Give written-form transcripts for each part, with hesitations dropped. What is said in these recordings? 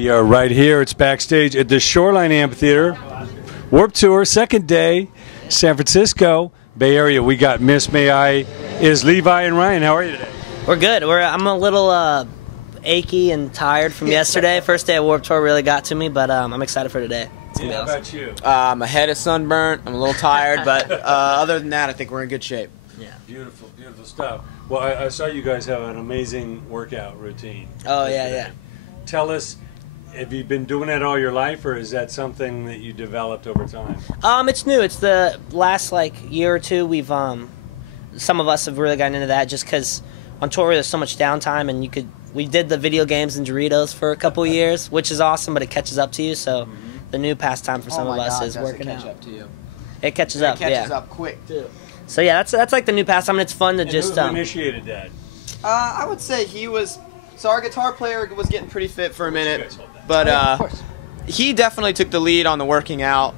We are right here. It's backstage at the Shoreline Amphitheater. Warped Tour, second day, San Francisco, Bay Area. We got Miss May I is Levi and Ryan. How are you today? We're good. I'm a little achy and tired from yesterday. First day of Warped Tour really got to me, but I'm excited for today. How about you? My head is sunburnt. I'm a little tired, but other than that, I think we're in good shape. Yeah. Beautiful, beautiful stuff. Well, I saw you guys have an amazing workout routine. Oh, yeah. Tell us, have you been doing that all your life, or is that something that you developed over time? It's new. It's the last year or two. We've some of us have really gotten into that just because on tour there's so much downtime, and we did the video games and Doritos for a couple years, which is awesome, but it catches up to you. So the new pastime for some of us is working out. Up to you. It catches up. It catches up quick too. So yeah, that's like the new pastime, and it's fun to just. Who initiated that? I would say he was. So our guitar player was getting pretty fit for a minute, but he definitely took the lead on the working out.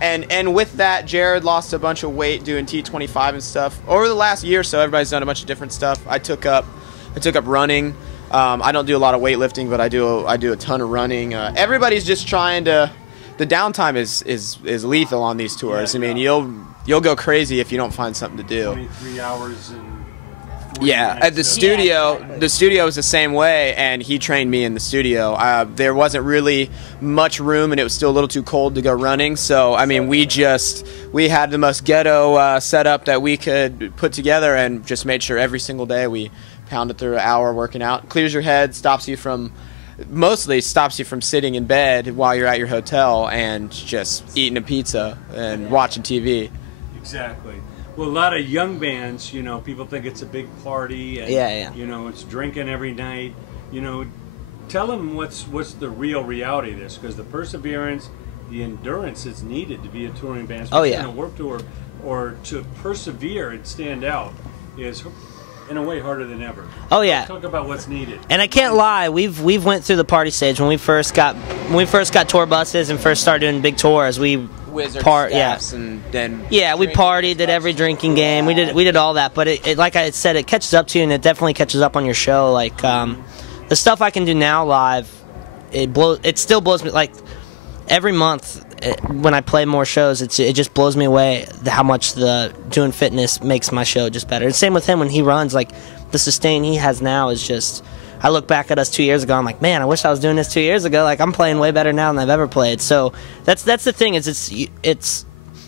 And with that, Jared lost a bunch of weight doing T25 and stuff. Over the last year or so, everybody's done a bunch of different stuff. I took up running. I don't do a lot of weightlifting, but I do a ton of running. Everybody's just trying to. The downtime is lethal on these tours. Yeah, I mean, you'll go crazy if you don't find something to do. 23 hours and 40 yeah, at the studio, the studio was the same way, and he trained me in the studio. There wasn't really much room, and it was still a little too cold to go running. So, I mean, we had the most ghetto setup that we could put together, and just made sure every single day we pounded through an hour working out. Clears your head, mostly stops you from sitting in bed while you're at your hotel and just eating a pizza and watching TV. Exactly. Well, a lot of young bands, people think it's a big party, and it's drinking every night. Tell them what's the real reality of this, because the perseverance, the endurance that's needed to be a touring band, especially on a Warped Tour, or to persevere and stand out, is in a way harder than ever. Oh yeah. Talk about what's needed. And I can't lie, we've went through the party stage when we first got tour buses and first started doing big tours. We staffs and then we partied, did every drinking game. We did all that, but it like I said, it catches up to you, and it definitely catches up on your show. Like the stuff I can do now live, it still blows me. Like every month when I play more shows, it just blows me away how much the doing fitness makes my show just better. And same with him when he runs. Like the sustain he has now is just. I look back at us 2 years ago. I'm like, man, I wish I was doing this 2 years ago. Like I'm playing way better now than I've ever played. So that's the thing. It's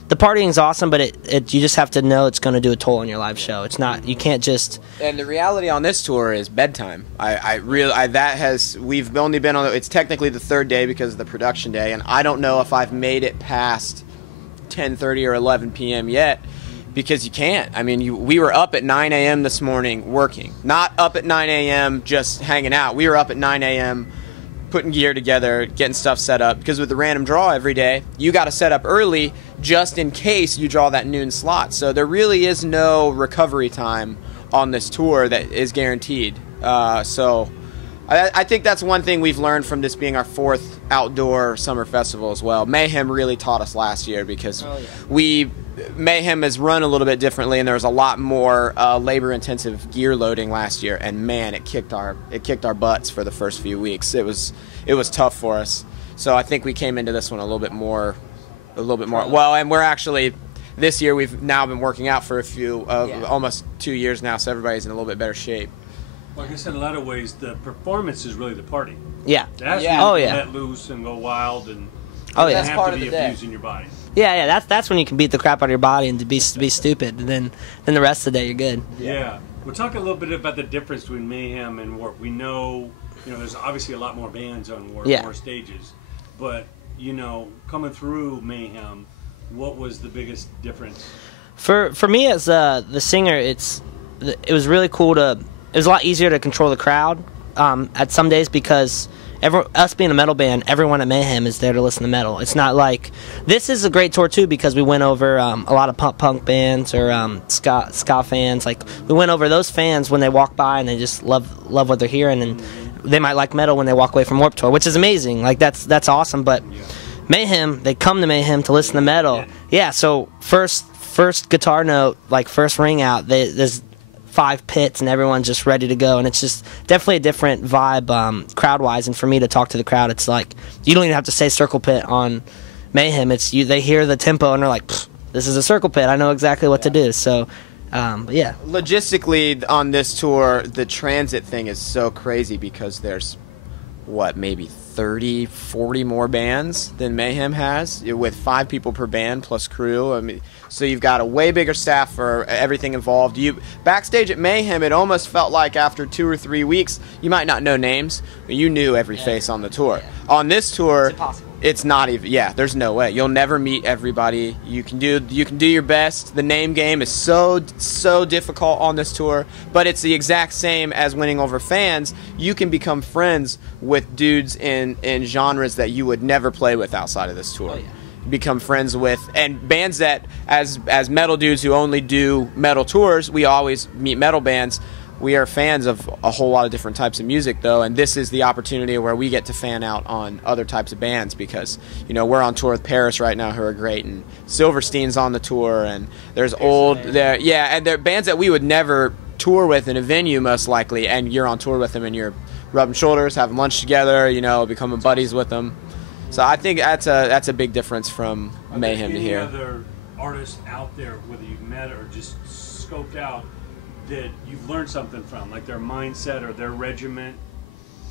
the partying's awesome, but you just have to know it's going to do a toll on your live show. It's not. You can't just. And the reality on this tour is bedtime. We've only been on. It's technically the third day because of the production day, and I don't know if I've made it past 10:30 or 11 p.m. yet. Because you can't. I mean, we were up at 9 a.m. this morning working. Not up at 9 a.m. just hanging out. We were up at 9 a.m. putting gear together, getting stuff set up. Because with the random draw every day, you got to set up early just in case you draw that noon slot. So there really is no recovery time on this tour that is guaranteed. So I think that's one thing we've learned from this being our fourth outdoor summer festival as well. Mayhem really taught us last year because Mayhem has run a little bit differently, and there was a lot more labor-intensive gear loading last year. And man, it kicked our butts for the first few weeks. It was tough for us. So I think we came into this one a little bit more. Well, and we're actually this year we've now been working out for almost 2 years now, so everybody's in a little bit better shape. Like I said, in a lot of ways, the performance is really the party. Yeah. That's when you let loose and go wild, and that's have part to be of the abusing your body. Yeah. That's when you can beat the crap out of your body and to be stupid, and then the rest of the day you're good. Yeah. We'll talk a little bit about the difference between Mayhem and Warp. We know, there's obviously a lot more bands on Warp, more stages, but coming through Mayhem, what was the biggest difference? For me as the singer, it was really cool to. It was a lot easier to control the crowd at some days because us being a metal band, everyone at Mayhem is there to listen to metal. It's not like this is a great tour too because we went over a lot of punk bands or ska fans. Like we went over those fans when they walk by and they just love what they're hearing, and they might like metal when they walk away from Warped Tour, which is amazing. Like that's awesome. But Mayhem, they come to Mayhem to listen to metal. Yeah. So first guitar note, like first ring out, there's 5 pits and everyone's just ready to go, and it's just definitely a different vibe crowd-wise. And for me to talk to the crowd, it's like you don't even have to say circle pit on Mayhem. It's they hear the tempo and they're like, this is a circle pit. I know exactly what to do. So yeah. Logistically on this tour, the transit thing is so crazy because there's maybe 30, 40 more bands than Mayhem has, with 5 people per band plus crew. I mean, so you've got a way bigger staff for everything involved. Backstage at Mayhem, it almost felt like after 2 or 3 weeks, you might not know names, but you knew every face on the tour. Yeah. On this tour, it's impossible. It's not even. Yeah, there's no way. You'll never meet everybody. You can do your best. The name game is so difficult on this tour, but it's the exact same as winning over fans. You can become friends with dudes in genres that you would never play with outside of this tour. Oh, yeah. Become friends with, and bands that as metal dudes who only do metal tours, we always meet metal bands. We are fans of a whole lot of different types of music, though, and this is the opportunity where we get to fan out on other types of bands because, we're on tour with Paris right now who are great, and Silverstein's on the tour, and there's and they're bands that we would never tour with in a venue most likely, and you're on tour with them and you're rubbing shoulders, having lunch together, becoming buddies with them. So I think that's a big difference from Mayhem to here. Are there any other artists out there, whether you've met or just scoped out, that you've learned something from, like their mindset or their regiment?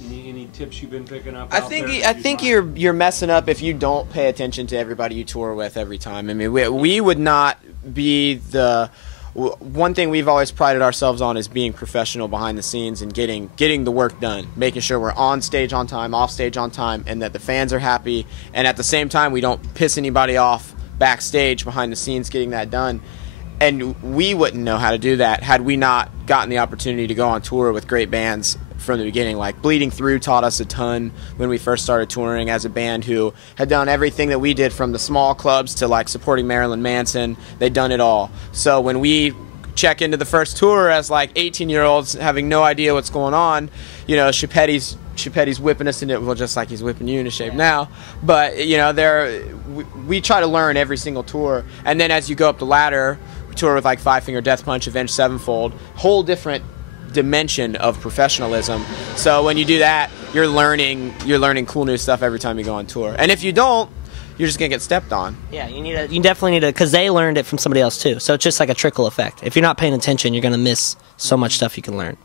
Any tips you've been picking up? I think you're messing up if you don't pay attention to everybody you tour with every time. I mean, we would not be the one thing we've always prided ourselves on is being professional behind the scenes and getting the work done, making sure we're on stage on time, off stage on time, and that the fans are happy. And at the same time, we don't piss anybody off backstage behind the scenes getting that done. And we wouldn't know how to do that had we not gotten the opportunity to go on tour with great bands from the beginning. Like Bleeding Through taught us a ton when we first started touring as a band who had done everything that we did, from the small clubs to like supporting Marilyn Manson. They'd done it all. So when we check into the first tour as like 18-year-olds having no idea what's going on, Chiapetti's whipping us into it, well, just like he's whipping you into shape now. But we try to learn every single tour, and then as you go up the ladder, we tour with like Five Finger Death Punch, Avenged Sevenfold, whole different dimension of professionalism. So when you do that, you're learning cool new stuff every time you go on tour. And if you don't, you're just gonna get stepped on. Yeah, you definitely need to, because they learned it from somebody else too. So it's just like a trickle effect. If you're not paying attention, you're gonna miss so much stuff you can learn.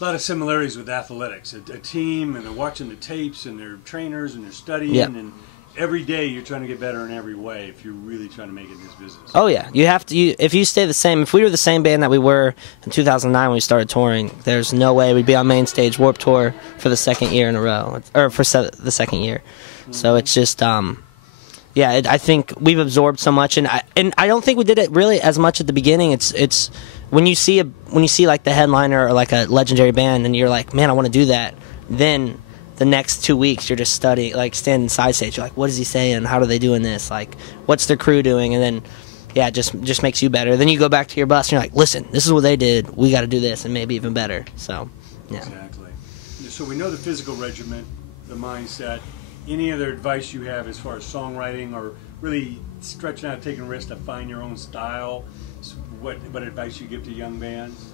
A lot of similarities with athletics. A team, and they're watching the tapes, and they're trainers, and they're studying, and every day you're trying to get better in every way if you're really trying to make it in this business. Oh yeah, you have to. If you stay the same, if we were the same band that we were in 2009 when we started touring, there's no way we'd be on main stage Warped Tour for the second year in a row, or for the second year. Mm-hmm. So it's just, I think we've absorbed so much, and I don't think we did it really as much at the beginning. It's when you see like the headliner or like a legendary band, and you're like, man, I want to do that. Then the next 2 weeks you're just studying, like standing side stage. You're like, what is he saying? How are they doing this? Like, what's their crew doing? And then, it just makes you better. Then you go back to your bus and you're like, listen, this is what they did. We got to do this, and maybe even better. So, yeah. Exactly. So we know the physical regiment, the mindset. Any other advice you have as far as songwriting or really stretching out, taking risks to find your own style? What advice you give to young bands?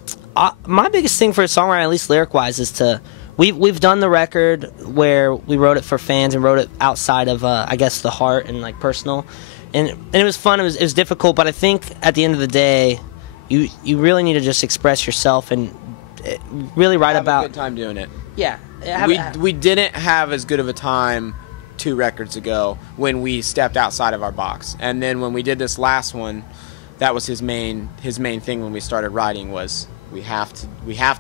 My biggest thing for a songwriter, at least lyric-wise, is to... We've done the record where we wrote it for fans and wrote it outside of, I guess, the heart and like personal, and it was fun. It was difficult, but I think at the end of the day, you really need to just express yourself and really write about. Have a good time doing it. Yeah, we didn't have as good of a time 2 records ago when we stepped outside of our box, and then when we did this last one, that was his main thing when we started writing was we have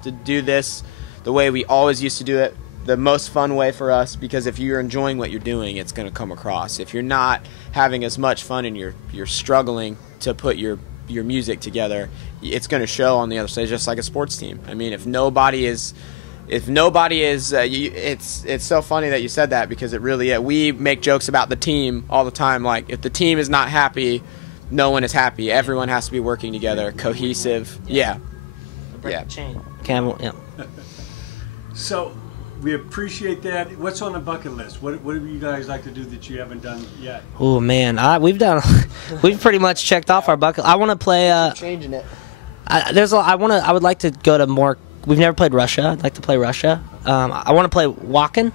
to do this the way we always used to do it, the most fun way for us, because if you're enjoying what you're doing, it's going to come across. If you're not having as much fun and you're struggling to put your music together, it's going to show on the other side, just like a sports team. I mean, if nobody is it's so funny that you said that, because it really is. We make jokes about the team all the time, like if the team is not happy, no one is happy. Everyone has to be working together, cohesive. Yeah. Chain. Camel, yeah. So we appreciate that. What's on the bucket list? What do you guys like to do that you haven't done yet? Oh man, we've pretty much checked off our bucket. I want to play. Changing it. I would like to go to more. We've never played Russia. I'd like to play Russia. I want to play Wacken.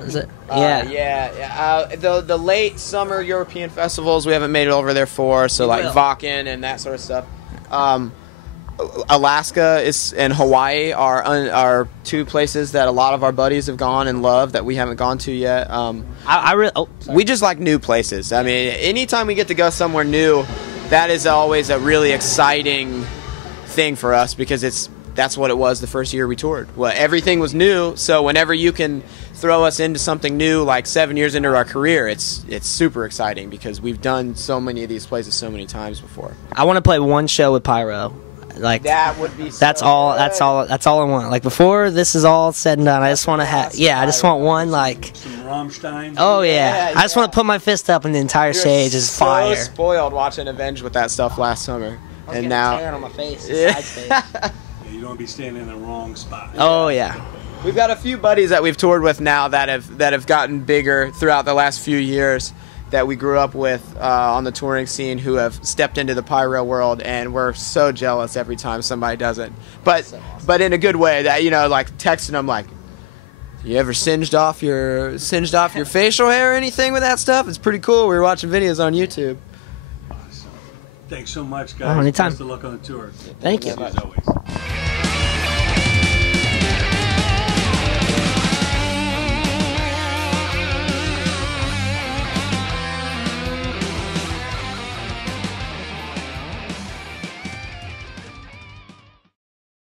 Is it? Yeah. The late summer European festivals we haven't made it over there for. So like Wacken and that sort of stuff. Alaska and Hawaii are two places that a lot of our buddies have gone and love that we haven't gone to yet. We just like new places. I mean, anytime we get to go somewhere new, that is always a really exciting thing for us because that's what it was the first year we toured. Well, everything was new, so whenever you can throw us into something new, like 7 years into our career, it's super exciting because we've done so many of these places so many times before. I want to play one show with Pyro. Like that would be. That's all I want. Like before this is all said and done, I just want to have. Yeah, I just want one like. Some Rammstein. Oh yeah. I just want to put my fist up and the entire stage is fire. So spoiled watching Avenged with that stuff last summer, and now. Tan on my face. Side face. Yeah, you don't want to be standing in the wrong spot. Oh yeah. We've got a few buddies that we've toured with now that have gotten bigger throughout the last few years that we grew up with on the touring scene who have stepped into the pyro world, and we're so jealous every time somebody does it. But in a good way, that like texting them like, you ever singed off your facial hair or anything with that stuff? It's pretty cool. We were watching videos on YouTube. Awesome. Thanks so much, guys. Anytime. Best of luck on the tour. Thank you. As always.